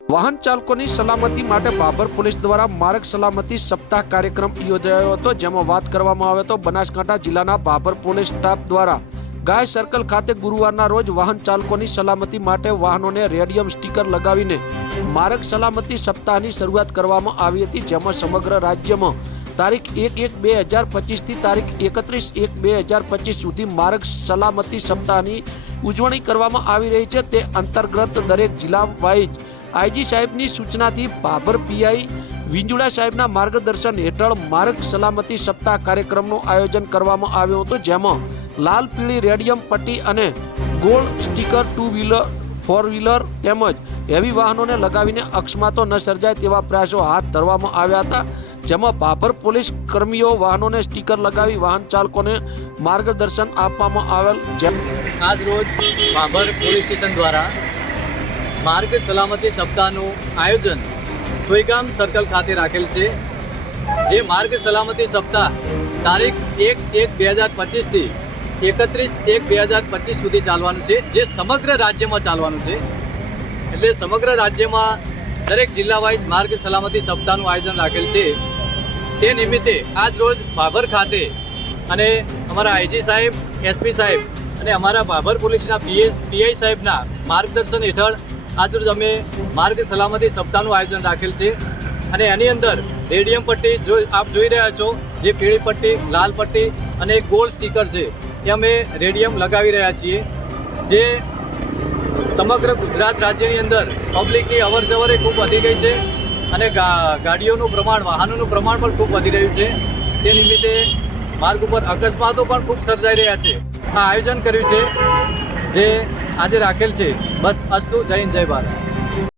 વાહન ચાલકોની સલામતી માટે બાબર પોલીસ દ્વારા માર્ગ સલામતી સપ્તાહ કાર્યક્રમ યોજાયો હતો, જેમાં વાત કરવામાં આવે તો બનાસકાંઠા જિલ્લાના બાબર પોલીસ સ્ટાફ દ્વારા ગાય સર્કલ ખાતે ગુરુવારના રોજ વાહન ચાલકોની સલામતી માટે વાહનોને રેડિયમ સ્ટીકર લગાવીને માર્ગ સલામતી સપ્તાહની શરૂઆત કરવામાં આવી હતી, જેમાં સમગ્ર રાજ્યમાં તારીખ એક એક બે હજાર પચીસથી તારીખ એકત્રીસ એક બે હજાર પચીસ સુધી માર્ગ સલામતી સપ્તાહની ઉજવણી કરવામાં આવી રહી છે. તે અંતર્ગત દરેક જિલ્લા વાઇઝ આઈજી સાહેબની સૂચનાથી ભાભર પીઆઈ વિંજુડા સાહેબના માર્ગદર્શન હેઠળ માર્ગ સલામતી સપ્તાહ કાર્યક્રમનું આયોજન કરવામાં આવ્યું હતું, જેમાં લાલ પીળી રેડિયમ પટ્ટી અને ગોળ sticker two wheeler four wheeler તેમજ હેવી વાહનોને લગાવીને અકસ્માતો ન સર્જાય તેવા પ્રયાસો હાથ ધરવામાં આવ્યા હતા, જેમાં ભાભર પોલીસ કર્મીઓ વાહનોને સ્ટીકર લગાવી વાહન ચાલકોને માર્ગદર્શન આપવામાં આવેલ, જેમ આજ રોજ ભાભર પોલીસ સ્ટેશન દ્વારા માર્ગ સલામતી સપ્તાહનું આયોજન સોયગામ સર્કલ ખાતે રાખેલ છે. જે માર્ગ સલામતી સપ્તાહ તારીખ એક એક બે હજાર પચીસથી એકત્રીસ એક બે હજાર પચીસ સુધી ચાલવાનું છે. જે સમગ્ર રાજ્યમાં ચાલવાનું છે. એટલે સમગ્ર રાજ્યમાં દરેક જિલ્લા વાઇઝ માર્ગ સલામતી સપ્તાહનું આયોજન રાખેલ છે. તે નિમિત્તે આજ રોજ ભાભર ખાતે અને અમારા આઈજી સાહેબ, એસપી સાહેબ અને અમારા ભાભર પોલીસના પીએ, પીઆઈ સાહેબના માર્ગદર્શન હેઠળ આજરોજ અમે માર્ગ સલામતી સપ્તાહનું આયોજન રાખેલ છે. અને એની અંદર રેડિયમ પટ્ટી જો આપ જોઈ રહ્યા છો, જે પીળી પટ્ટી, લાલ પટ્ટી અને એક ગોલ્ડ સ્ટીકર છે. એ અમે રેડિયમ લગાવી રહ્યા છીએ. જે સમગ્ર ગુજરાત રાજ્યની અંદર પબ્લિકની અવર જવર ખૂબ વધી ગઈ છે અને ગાડીઓનું પ્રમાણ, વાહનોનું પ્રમાણ પણ ખૂબ વધી રહ્યું છે. તે નિમિત્તે માર્ગ ઉપર અકસ્માતો પણ ખૂબ સર્જાઈ રહ્યા છે. આ આયોજન કર્યું છે, જે આજે રાખેલ છે. બસ અસ્તુ જય હિન્દ જય ભારત.